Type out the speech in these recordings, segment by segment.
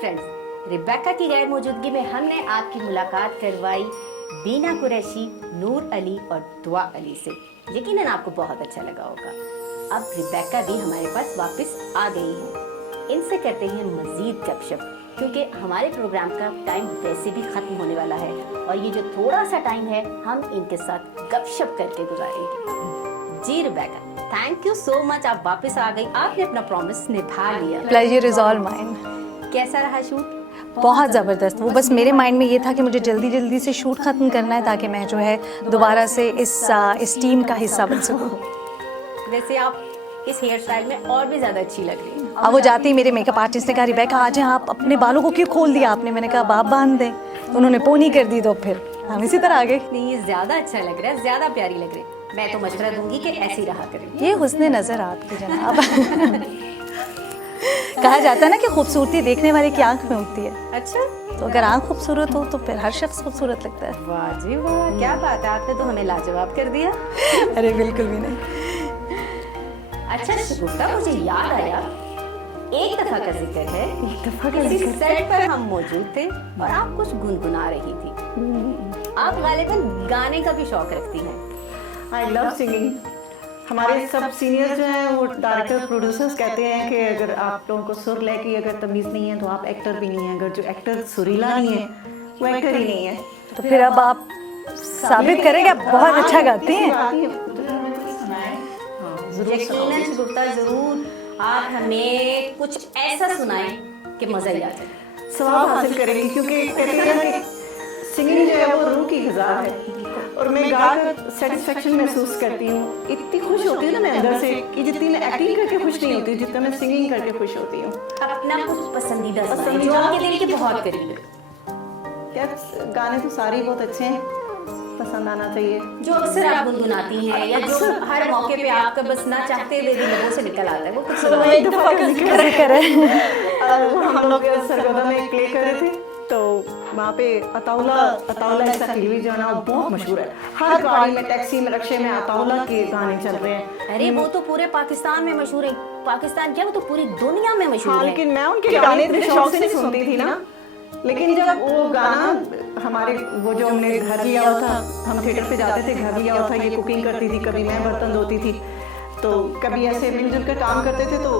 Friends, Rebecca की गैर मौजूदगी में हमने आपकी मुलाकात करवाई बीना कुरैशी, नूर अली और दुआ अली से। यकीनन आपको बहुत अच्छा लगा होगा। अब रिबेका भी हमारे पास वापस आ गई हैं। इनसे करते हैं मजीद गपशप, क्योंकि हमारे प्रोग्राम का टाइम वैसे भी ख़त्म होने वाला है और ये जो थोड़ा सा टाइम है हम इनके साथ गपशप करके गुजारेंगे। जी Rebecca, thank you so much, आप वापस आ गई, आपने अपना प्रॉमिस निभा लिया। Pleasure is all mine. कैसा रहा शूट? बहुत ज़बरदस्त। वो बस मेरे माइंड में ये था कि मुझे जल्दी जल्दी से शूट ख़त्म करना है ताकि मैं जो है दोबारा से इस टीम का हिस्सा बन सकूँ। वैसे आप इस हेयर स्टाइल में और भी ज़्यादा अच्छी लग रही हैं। अब वो जाते ही मेरे मेकअप आर्टिस्ट ने कहा रिबेका आज आप अपने बालों को क्यों खोल दिया आपने? मैंने कहा बाप बांध दें, तो उन्होंने पोनी कर दी, तो फिर हम इसी तरह आ गए। नहीं, ये ज़्यादा अच्छा लग रहा है, ज़्यादा प्यारी लग रही है। मैं तो मशवरा दूंगी कि ऐसी रहा करें। ये हुस्न नज़र आपकी जनाब। कहा जाता है ना कि खूबसूरती देखने वाले की आंख में होती है। अच्छा, तो अगर आंख खूबसूरत हो तो फिर हर शख्स खूबसूरत लगता है। वाह जी वाह, क्या बात है, आपने तो हमें लाजवाब कर दिया। अरे बिल्कुल भी नहीं। अच्छा शगुफ्ता, मुझे याद आया, एक दफा का जिक्र है, किसी सेट पर हम मौजूद थे और आप कुछ गुनगुना रही थी। आप गालिबन गाने का भी शौक रखती हैं। I love singing. हमारे सब सीनियर जो हैं वो डायरेक्टर प्रोड्यूसर्स कहते हैं कि अगर आप लोगों को सुर लय की अगर तमीज़ नहीं है तो आप एक्टर भी नहीं है। अगर जो एक्टर सुरीला नहीं है वो एक्टर ही नहीं है। तो फिर अब आप साबित करेंगे आप बहुत अच्छा गाती हैं। यकीनन शगुफ्ता, जरूर आप हमें कुछ ऐसा सुनाएं कि मजा ही आ जाए। सवाब हासिल करेंगी, क्योंकि कहते हैं कि सिंगिंग जो है वो रूह की ग़िज़ा है और मैं गाकर सेटिस्फेक्शन महसूस करती हूँ। इतनी खुश होती हूँ ना मैं अंदर से कि जितनी मैं एक्टिंग करके खुश नहीं होती जितना मैं सिंगिंग करके खुश होती हूँ। अपना कुछ पसंदीदा सुनाएं जो आपके दिल के बहुत करीब है। क्या गाने तो सारे ही बहुत अच्छे हैं, पसंद आना चाहिए। जो अक्सर आप गुनगुनाती हैं या जो हर मौके पे आपका बस ना चाहते हुए भी लोगों से निकल आता है, वो कुछ सुनाओ। एक दफ़ा का जिक्र है, हम लोग सरगोदा में एक प्ले कर रहे थे तो वहाँ पे अताउला ऐसा फिल्मी जो है ना वो बहुत मशहूर है। हर गाड़ी में, टैक्सी में, रिक्शे में अताउला के गाने चल रहे हैं। अरे वो तो पूरे पाकिस्तान में मशहूर है। पाकिस्तान क्या, वो तो पूरी दुनिया में मशहूर हाँ, है। लेकिन मैं उनके गाने इतने शौक से नहीं सुनती थी ना। लेकिन जब वो गाना हमारे वो जो हमने घर लिया हुआ था, हम थिएटर पे जाते थे, घर लिया हुआ था, ये कुकिंग करती थी, कभी मैं बर्तन धोती थी, तो कभी ऐसे मिलजुल कर काम करते थे, तो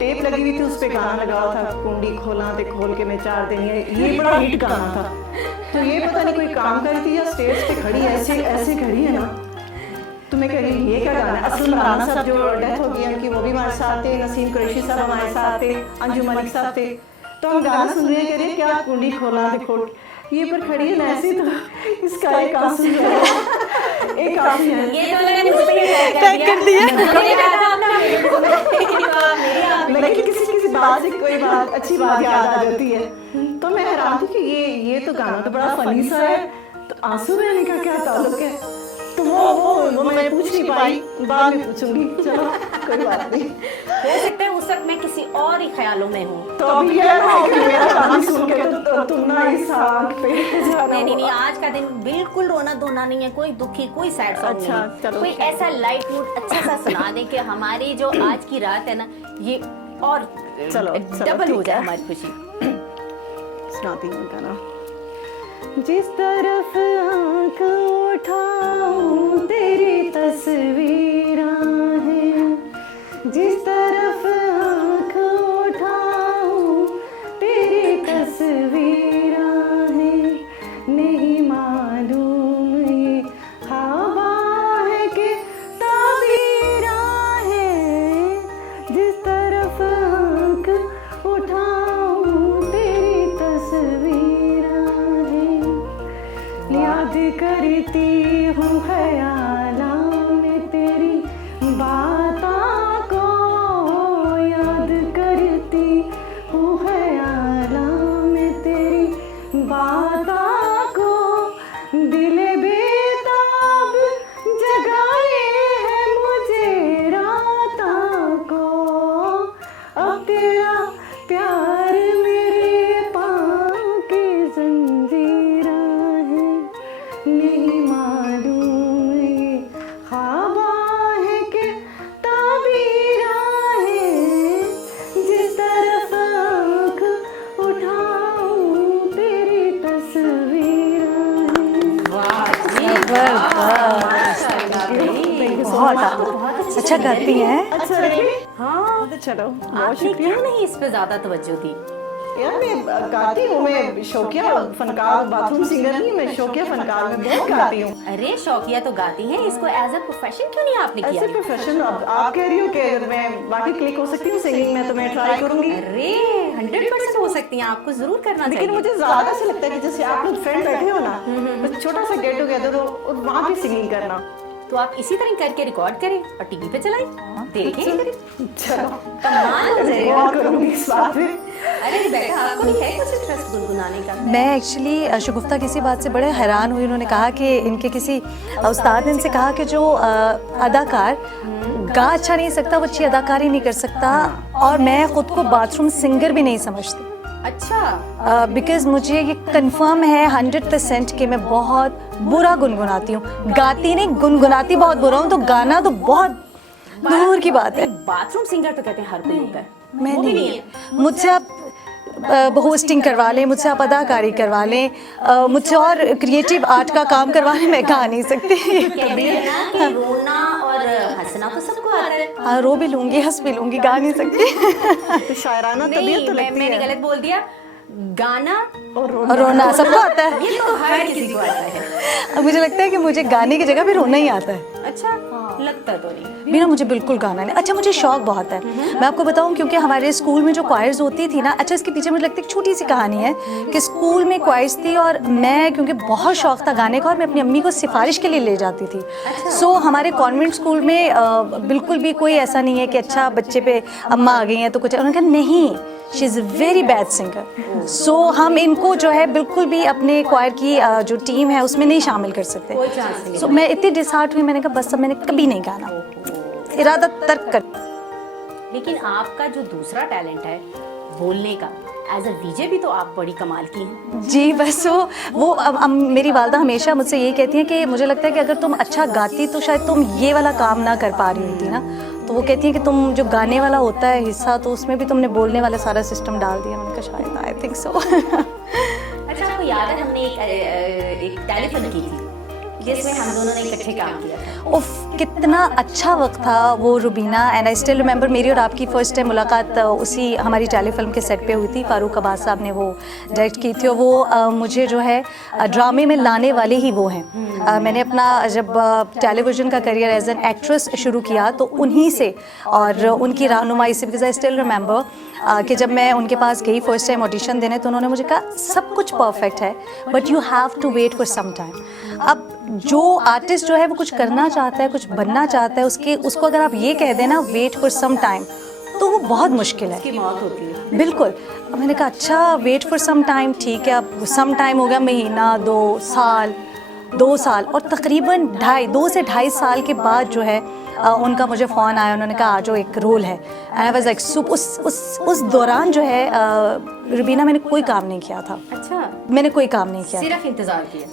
टेप लगी हुई थी, उस पे गाना लगा हुआ था, कुंडी खोला ते खोल के मैं चार दिन, ये बड़ा हिट गाना था। तो ये पता नहीं कोई काम कर रही थी या स्टेज पे खड़ी ऐसे खड़ी है ना, तो मैं कह रही ये क्या गाना है। असलम राना साहब जो डेथ हो गई उनकी, वो भी हमारे साथ थे, नसीम कुरैशी साहब हमारे साथ थे, अंजू मलिक साहब थे। तो हम गाना सुन रहे हैं, कह रहे हैं क्या कुंडी खोला ते खोल, ये पर खड़ी है ना ऐसी, तो इसका एक आंसू जो है एक आंसू है। ये तो मैंने मुझ पे ही टैग कर दिया। लेकिन किसी बात से कोई बात अच्छी बात याद आ जाती है, तो मैं हैरान थी कि ये तो गाना तो बड़ा फनी सा है, तो आंसू बहने का क्या ताल्लुक है। तो वो मैं पूछ नहीं पाई, बाद में पूछूंगी। चलो कोई बात नहीं, हो सकता है उस वक्त मैं किसी और ही ख्यालों में हूँ। तो अभी ये ना हो कि मेरा गाना सुन के तो तुम ना इस आग पे जाना। नहीं, आज का दिन बिल्कुल रोना धोना नहीं है, कोई दुखी, कोई सैड सॉन्ग अच्छा, नहीं। चलो, कोई ऐसा लाइट मूड अच्छा सा सुना दे कि हमारी जो आज की रात है ना, ये और चलो डबल हो जाए हमारी खुशी। सुनाती हूँ गाना। जिस तरफ आँख उठाऊं तेरी तस्वीरां हैं, जिस तरफ आँख उठाऊं तेरी तस्वीरां हैं, नहीं मालूम ये हवा है कि ताबीरां हैं, जिस तरफ आँख उठाऊं तेरी तस्वीरां हैं, याद करती हूँ ख्यालों में तेरी बातों को, याद करती हूँ ख्यालों में तेरी बातों को, दिल बेताब जगाए है मुझे रातों को, अब तेरा प्यार मेरे पाँव की जंजीरां है, नहीं मालूम ये ख्वाबा है कि ताबीरां है, जिस तरफ अच्छा गाती हैं। अच्छा really? हाँ, चलो बहुत आपने शुक्रिया क्यों नहीं इस पे ज्यादा तवज्जो दी? यार। मैं गाती हूँ, मैं शौकिया फनकार, बाथरूम सिंगर नहीं, मैं शौकिया फनकार में बहुत गाती हूँ। अरे शौकिया तो गाती हैं, इसको एज अ प्रोफेशन क्यों नहीं आपने किया? ऐसे प्रोफेशन आप कह रही हो कि अगर मैं बाकी क्लिक हो सकती हूँ सिंगिंग में तो मैं ट्राई करूंगी। अरे 100% हो सकती हैं, आपको जरूर करना लेकिन चाहिए। मुझे ज्यादा से लगता है कि जैसे आप लोग फ्रेंड बैठे हो ना, बस छोटा सा गेट टुगेदर हो और वहाँ पे सिंगिंग करना। तो आप इसी तरह करके रिकॉर्ड करें और टीवी पे चलाएं, देखें। चलो कमाल हो जाएगा। गौर करूंगी इस बात पे। अरे रिबेका, आपको भी है कुछ इंटरेस्ट गुनगुनाने का? मैं एक्चुअली शगुफ्ता किसी बात से बड़े हैरान हुई। उन्होंने कहा कि इनके किसी उस्ताद ने इनसे कहा कि जो अदाकार गा अच्छा नहीं सकता वो अच्छी अदाकारी नहीं कर सकता, और मैं खुद को बाथरूम सिंगर भी नहीं समझती। अच्छा, बिकॉज मुझे ये कंफर्म है 100% कि मैं बहुत बुरा गुनगुनाती हूँ। गाती नहीं, गुनगुनाती बहुत बुरा हूँ, तो गाना तो बहुत दूर की बात है। बाथरूम सिंगर तो कहते हैं हर कोई होता है, मैं वो भी नहीं है। मुझसे आप होस्टिंग करवा लें, मुझसे आप अदाकारी करवा लें, मुझसे और क्रिएटिव आर्ट का काम करवा लें, मैं गा नहीं सकती। कहते हैं ना कि रोना और हंसना तो सबको आता है। हाँ, रो भी लूंगी, हंस भी लूंगी, गा नहीं सकती। तो शायराना तबीयत नहीं, तो लगती मैंने है गलत बोल दिया। गाना और और रोना सबको आता है। ये तो हर किसी को आता है। अब मुझे लगता है कि मुझे गाने की जगह भी रोना ही आता है। अच्छा, लगता तो नहीं। बिना मुझे बिल्कुल गाना नहीं। अच्छा, मुझे शौक बहुत है। मैं आपको बताऊं, क्योंकि हमारे स्कूल में जो क्वायर्स होती थी ना, अच्छा इसके पीछे मुझे लगता है एक छोटी सी कहानी है कि स्कूल में क्वायर्स थी और मैं, क्योंकि बहुत शौक था गाने का, और मैं अपनी अम्मी को सिफारिश के लिए ले जाती थी। सो हमारे कॉन्वेंट स्कूल में बिल्कुल भी कोई ऐसा नहीं है कि अच्छा बच्चे पे अम्मा आ गई हैं तो कुछ, उन्होंने कहा नहीं, she is a very bad singer. So हम इनको जो है बिल्कुल भी अपने क्वायर की जो टीम है उसमें नहीं शामिल कर सकते। कोई चांस नहीं। सो मैं इतनी डिसहार्ट हुई, मैंने कहा बस अब मैंने कभी नहीं गाना, इरादा तर्क कर। लेकिन आपका जो दूसरा टैलेंट है बोलने का, एज अ वीजे भी तो आप बड़ी कमाल की हैं। जी बस वो अब मेरी वालदा हमेशा मुझसे यही कहती हैं कि मुझे लगता है कि अगर तुम अच्छा गाती तो शायद तुम ये वाला काम ना कर पा रही होती ना। तो वो कहती हैं कि तुम जो गाने वाला होता है हिस्सा, तो उसमें भी तुमने बोलने वाला सारा सिस्टम डाल दिया। मैंने कहा शायद, आई थिंक सो। अच्छा, आपको याद है हमने एक टेलीफिल्म की थी जिसमें हम दोनों ने इकट्ठे काम किया था? उफ, कितना अच्छा वक्त था वो Rubina. And I still remember, मेरी और आपकी फर्स्ट टाइम मुलाकात उसी हमारी टेलीफिल्म के सेट पे हुई थी। फारूक अब्बास साहब ने वो डायरेक्ट की थी, और वो मुझे जो है ड्रामे में लाने वाले ही वो हैं। मैंने अपना जब टेलीविज़न का करियर एज एन एक्ट्रेस शुरू किया तो उन्हीं से और उनकी रहनुमाई से, बिकॉज आई स्टिल रिमेंबर कि जब मैं उनके पास गई फर्स्ट टाइम ऑडिशन देने, तो उन्होंने मुझे कहा सब कुछ परफेक्ट है but you have to wait for some time. अब जो आर्टिस्ट जो है वो कुछ करना चाहता है, कुछ बनना चाहता है, उसको अगर आप ये कह देना वेट फॉर सम टाइम, तो वो बहुत मुश्किल है। उसकी मौत होती है। बिल्कुल। अब मैंने कहा अच्छा वेट फॉर सम टाइम, ठीक है। अब सम टाइम हो गया महीना, 2 साल, और तकरीबन 2 से 2.5 साल के बाद जो है उनका मुझे फ़ोन आया। उन्होंने कहा आज एक रोल है। एंड आई वाज लाइक उस दौरान जो है रुबीना मैंने कोई काम नहीं किया था। अच्छा, मैंने कोई काम नहीं किया, सिर्फ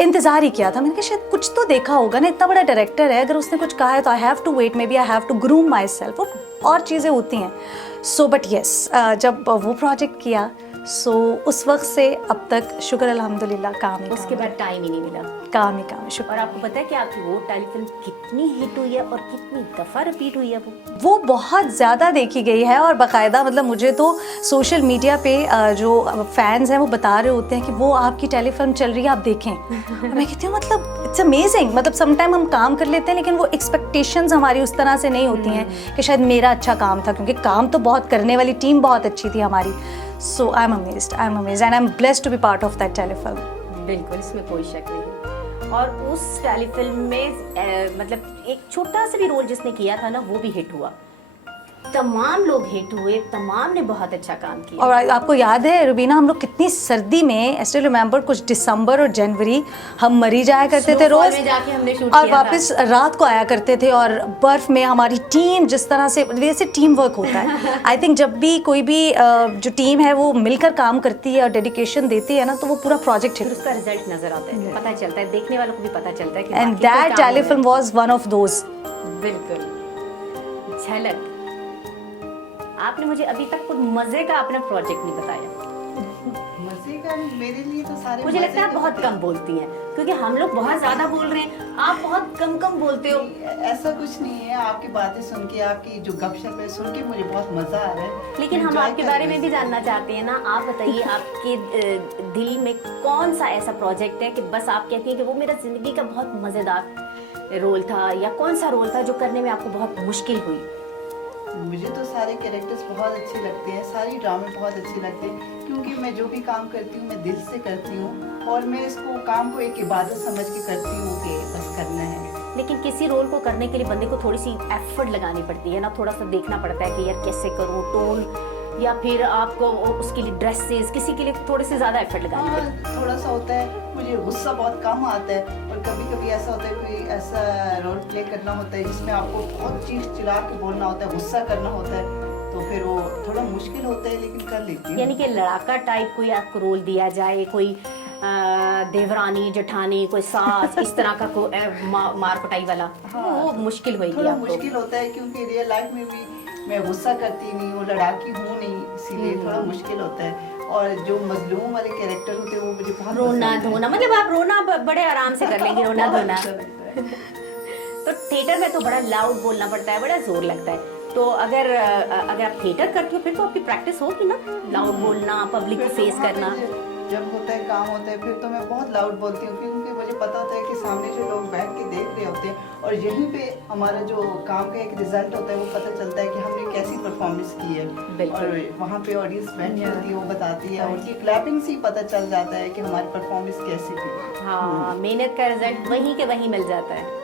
इंतजार ही किया था। मैंने कहा शायद कुछ तो देखा होगा ना, इतना बड़ा डायरेक्टर है, अगर उसने कुछ कहा है तो I have to wait, maybe I have to groom myself, और चीज़ें होती हैं। सो बट येस, जब वो प्रोजेक्ट किया, सो उस वक्त से अब तक शुक्र अल्हम्दुलिल्लाह काम ही उसके बाद टाइम ही नहीं मिला। काम है शुक्र। और आपको पता है कि आपकी वो टेलीफिल्म कितनी हिट हुई है और कितनी दफ़ा रिपीट हुई है? वो बहुत ज़्यादा देखी गई है, और बाकायदा मतलब मुझे तो सोशल मीडिया पे जो फैंस हैं वो बता रहे होते हैं कि वो आपकी टेलीफिल्म चल रही है, आप देखें। और मैं कहती हूँ मतलब इट्स अमेजिंग। मतलब समटाइम हम काम कर लेते हैं लेकिन वो एक्सपेक्टेशंस हमारी उस तरह से नहीं होती हैं कि शायद मेरा अच्छा काम था, क्योंकि काम तो बहुत करने वाली टीम बहुत अच्छी थी हमारी। So I am amazed and I am blessed to be part of that telefilm. बिल्कुल, इसमें कोई शक नहीं। और उस टेलीफिल्म में मतलब एक छोटा सा भी रोल जिसने किया था ना, वो भी हिट हुआ। तमाम लोग हिट हुए, तमाम ने बहुत अच्छा काम किया। और आपको याद है रुबीना, हम लोग कितनी सर्दी में, आई स्टिल रिमेंबर, कुछ दिसंबर और जनवरी हम मरी जाया करते थे रोज, में जाके हमने शूट और किया वापस रात को आया करते थे। और बर्फ में हमारी टीम जिस तरह से, वैसे टीम वर्क होता है। आई थिंक जब भी कोई भी जो टीम है वो मिलकर काम करती है और डेडिकेशन देती है ना, तो वो पूरा प्रोजेक्ट फिर उसका रिजल्ट नजर आता है, पता चलता है, देखने वालों को भी पता चलता है कि एंड वाकई कोई दैट काम हो telefilm was one of those. बिल्कुल। झलक, आपने मुझे अभी तक कुछ मजे का अपना प्रोजेक्ट नहीं बताया। मजे का मेरे लिए तो सारे मुझे लगता है आप बहुत कम बोलती हैं, क्योंकि हम लोग बहुत ज्यादा बोल रहे हैं, आप बहुत कम कम बोलते हो। ऐसा कुछ नहीं है, आपकी बातें सुन के, आपकी जो गपशप है सुन के मुझे बहुत मजा आ रहा है। लेकिन हम आपके बारे में भी जानना चाहते हैं ना। आप बताइए, आपके दिल में कौन सा ऐसा प्रोजेक्ट है कि बस आप कहती हैं कि वो मेरा जिंदगी का बहुत मजेदार रोल था, या कौन सा रोल था जो करने में आपको बहुत मुश्किल हुई? मुझे तो सारे कैरेक्टर्स बहुत अच्छे लगते हैं, सारी ड्रामे बहुत अच्छे लगते हैं, क्योंकि मैं जो भी काम करती हूँ मैं दिल से करती हूँ और मैं इसको काम को एक इबादत समझ के करती हूँ कि बस करना है। लेकिन किसी रोल को करने के लिए बंदे को थोड़ी सी एफर्ट लगानी पड़ती है ना, थोड़ा सा देखना पड़ता है कि यार कैसे करूँ, टोन या फिर आपको उसके लिए ड्रेसेस, किसी के लिए थोड़ी सी ज्यादा एफर्ट लगानी पड़ती है। थोड़ा सा होता है, मुझे गुस्सा बहुत कम आता है, और कभी कभी ऐसा होता है कोई ऐसा रोल प्ले करना होता है जिसमें आपको बहुत चीख चिल्ला के बोलना होता है, गुस्सा करना होता है, तो फिर वो थोड़ा मुश्किल होता है, लेकिन कर लेती हूँ। यानी कि लड़ाका टाइप कोई आपको रोल दिया जाए, कोई देवरानी जेठानी, कोई सास, इस तरह का मार कुटाई वाला, वो मुश्किल होगी थोड़ा आपको। मुश्किल होता है, क्योंकि रियल लाइफ में भी मैं गुस्सा करती नहीं हूँ, लड़ाकी हूँ नहीं, इसीलिए थोड़ा मुश्किल होता है। और जो मजलूम वाले कैरेक्टर होते हैं वो मुझे बहुत रोना पसंद है। धोना, मतलब आप रोना बड़े आराम से कर लेंगे, रोना बहुत धोना। अच्छा लगता है। तो थिएटर में तो बड़ा लाउड बोलना पड़ता है, बड़ा जोर लगता है। तो अगर आप थिएटर करती हो फिर तो आपकी प्रैक्टिस होगी ना, लाउड बोलना, पब्लिक को फिर तो फेस वहाँ पे करना। जब होता है काम होता है फिर तो मैं बहुत लाउड बोलती हूँ, क्योंकि मुझे पता होता है कि सामने जो लोग बैठ के देख रहे होते हैं, और यहीं पे हमारा जो काम का एक रिजल्ट होता है वो पता चलता है कि हमने कैसी परफॉर्मेंस की है। बिल्कुल। और वहाँ पे ऑडियंस बैठी होती है, वो बताती है, उनकी क्लैपिंग से ही पता चल जाता है कि हमारी परफॉर्मेंस कैसी थी। हाँ, मेहनत का रिजल्ट वहीं के वहीं मिल जाता है।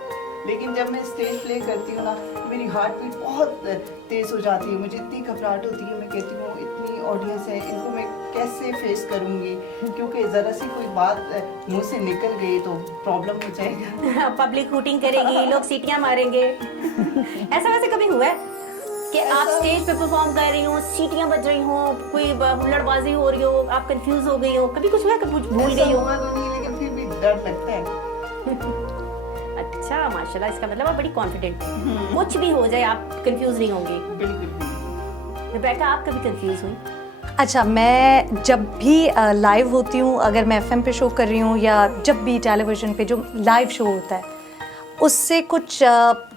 लेकिन जब मैं स्टेज प्ले करती हूँ ना, मेरी हार्ट बीट बहुत तेज हो जाती है, मुझे इतनी घबराहट होती है, मैं कहती हूँ इतनी ऑडियंस है, इनको मैं कैसे फेस करूँगी, क्योंकि ज़रा सी कोई बात मुंह से निकल गई तो प्रॉब्लम हो जाएगा। पब्लिक हूटिंग करेगी, लोग सीटियां मारेंगे। ऐसा वैसे कभी हुआ है कि आप स्टेज पे परफॉर्म कर रही हो, सीटियां बज रही हो, कोई हुल्लड़बाजी हो रही हो, आप कंफ्यूज हो गई हो, कभी कुछ हुआ, कभी भूल ऐसा गई हो? हुआ तो नहीं, लेकिन फिर भी डर लगता है। अच्छा, माशाल्लाह, इसका मतलब आप बड़ी कॉन्फिडेंट हैं। कुछ भी हो जाए आप कंफ्यूज नहीं होंगी। बिल्कुल भी। रिबेका, आप कभी कंफ्यूज हुई? अच्छा, मैं जब भी लाइव होती हूँ, अगर मैं एफएम पे शो कर रही हूँ या जब भी टेलीविज़न पे जो लाइव शो होता है, उससे कुछ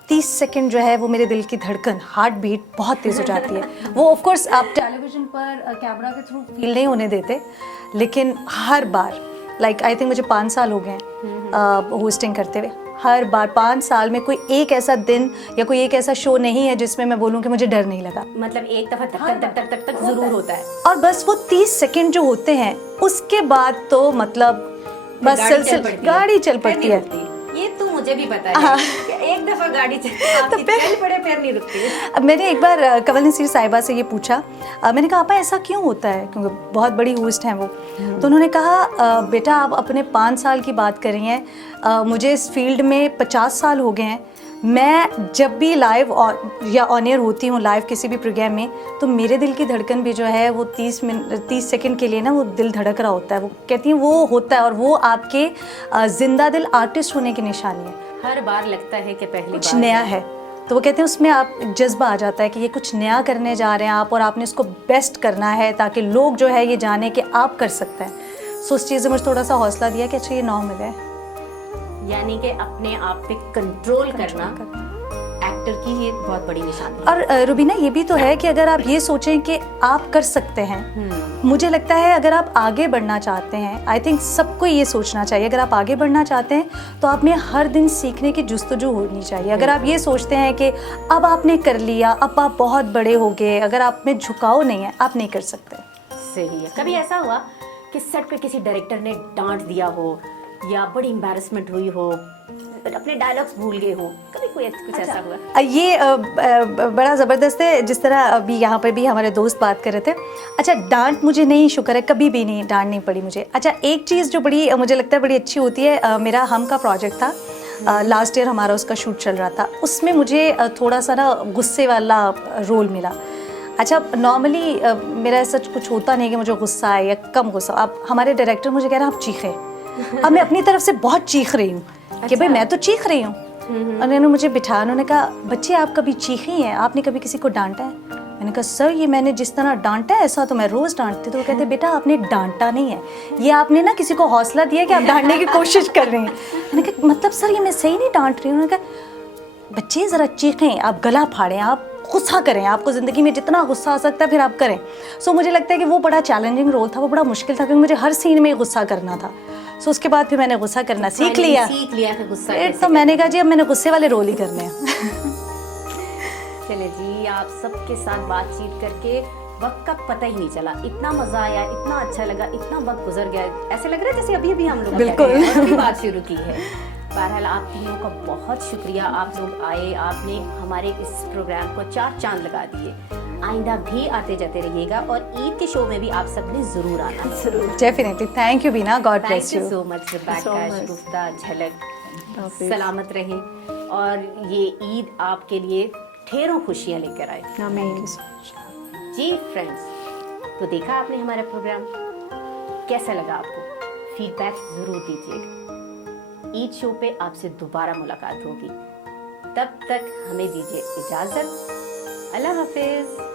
30 सेकंड जो है वो मेरे दिल की धड़कन, हार्ट बीट बहुत तेज़ हो जाती है। वो ऑफ कोर्स आप टेलीविज़न पर कैमरा के थ्रू फील नहीं होने देते, लेकिन हर बार लाइक आई थिंक मुझे 5 साल हो गए हैं होस्टिंग करते हुए। हर बार 5 साल में कोई एक ऐसा दिन या कोई एक ऐसा शो नहीं है जिसमें मैं बोलूँ कि मुझे डर नहीं लगा। मतलब एक दफा तक तक तक तक तक जरूर होता है। और बस वो 30 सेकंड जो होते हैं उसके बाद तो मतलब बस गाड़ी चल पड़ती है। ये तो मुझे भी पता है कि एक दफा गाड़ी चल पड़े फिर नहीं रुकती। अब मैंने एक बार कंवल नसीर साहिबा से ये पूछा, मैंने कहा आपा ऐसा क्यों होता है, क्योंकि बहुत बड़ी होस्ट हैं वो। तो उन्होंने कहा बेटा आप अपने 5 साल की बात कर रही हैं, मुझे इस फील्ड में 50 साल हो गए हैं। मैं जब भी लाइव या ऑन एयर होती हूँ लाइव किसी भी प्रोग्राम में, तो मेरे दिल की धड़कन भी जो है वो 30 सेकंड के लिए ना वो दिल धड़क रहा होता है। वो कहती हैं वो होता है, और वो आपके जिंदा दिल आर्टिस्ट होने की निशानी है। हर बार लगता है कि पहली कुछ बार नया है, तो वो कहते हैं उसमें आप जज्बा आ जाता है कि ये कुछ नया करने जा रहे हैं आप, और आपने इसको बेस्ट करना है ताकि लोग जो है ये जाने कि आप कर सकते हैं। सो उस चीज़ से मुझे थोड़ा सा हौसला दिया कि अच्छा ये नॉर्मल है। यानी कि अपने आप पे कंट्रोल करना एक्टर की ये बहुत बड़ी निशानी है। और रुबीना ये भी तो है कि अगर आप ये सोचें कि आप कर सकते हैं, मुझे लगता है अगर आप आगे बढ़ना चाहते हैं, आई थिंक सबको ये सोचना चाहिए, अगर आप आगे बढ़ना चाहते हैं तो आप में हर दिन सीखने की जुस्तजू होनी चाहिए। अगर आप ये सोचते हैं कि अब आपने कर लिया, अब आप बहुत बड़े हो गए, अगर आप में झुकाव नहीं है, आप नहीं कर सकते। सही है। कभी ऐसा हुआ कि सेट पे किसी डायरेक्टर ने डांट दिया हो या बड़ी एम्बैरेसमेंट हुई हो, अपने डायलॉग्स भूल गए हो, कभी कोई कुछ ऐसा हुआ? ये बड़ा ज़बरदस्त है, जिस तरह अभी यहाँ पर भी हमारे दोस्त बात कर रहे थे। अच्छा, डांट मुझे नहीं, शुक्र है कभी भी नहीं डांट नहीं पड़ी मुझे। अच्छा, एक चीज़ जो बड़ी मुझे लगता है बड़ी अच्छी होती है, मेरा हम का प्रोजेक्ट था, लास्ट ईयर हमारा उसका शूट चल रहा था, उसमें मुझे थोड़ा सा ना गुस्से वाला रोल मिला। अच्छा, नॉर्मली मेरा ऐसा कुछ होता नहीं कि मुझे गुस्सा आए या कम गुस्सा। अब हमारे डायरेक्टर मुझे कह रहे हैं आप चीखें। अब मैं अपनी तरफ से बहुत चीख रही हूँ कि भाई मैं तो चीख रही हूँ। उन्होंने मुझे बिठाया, उन्होंने कहा बच्चे आप कभी चीखी हैं, आपने कभी किसी को डांटा है? मैंने मैंने कहा सर ये मैंने जिस तरह डांटा है ऐसा तो मैं रोज़ डांटती। तो वो कहते बेटा आपने डांटा नहीं है, ये आपने ना किसी को हौसला दिया कि आप डांटने की कोशिश कर रही हैं। मैंने कहा मतलब सर ये मैं सही नहीं डांट रही हूँ। उन्होंने कहा बच्चे ज़रा चीखें, आप गला फाड़ें, आप गुस्सा करें, आपको ज़िंदगी में जितना गुस्सा आ सकता है फिर आप करें। सो मुझे लगता है कि वो बड़ा चैलेंजिंग रोल था, वो बड़ा मुश्किल था क्योंकि मुझे हर सीन में गुस्सा करना था। सो उसके बाद फिर मैंने गुस्सा करना सीख लिया कि गुस्सा फिर तो मैंने कहा जी अब मैंने गुस्से वाले रोल ही करने हैं। चले जी, आप सबके साथ बातचीत करके वक्त का पता ही नहीं चला, इतना मजा आया, इतना अच्छा लगा, इतना वक्त गुजर गया, ऐसे लग रहा है जैसे अभी अभी हम लोग बिल्कुल बात शुरू की है। बहरहाल आप तीनों का बहुत शुक्रिया, आप लोग आए, आपने हमारे इस प्रोग्राम को 4 चांद लगा दिए। आइंदा भी आते जाते रहिएगा और ईद के शो में भी आप सबने जरूर आना। जरूर, definitely. Thank you Beena, God bless thank you you so much Rebecca, Shagufta, Jhalak, सलामत रहें और ये ईद आपके लिए ढेरों खुशियाँ लेकर आए। जी फ्रेंड्स, तो देखा आपने हमारा प्रोग्राम, कैसा लगा आपको? फीडबैक जरूर दीजिएगा। ईद शो पे आपसे दोबारा मुलाकात होगी, तब तक हमें दीजिए इजाजत। अल्लाह हाफिज।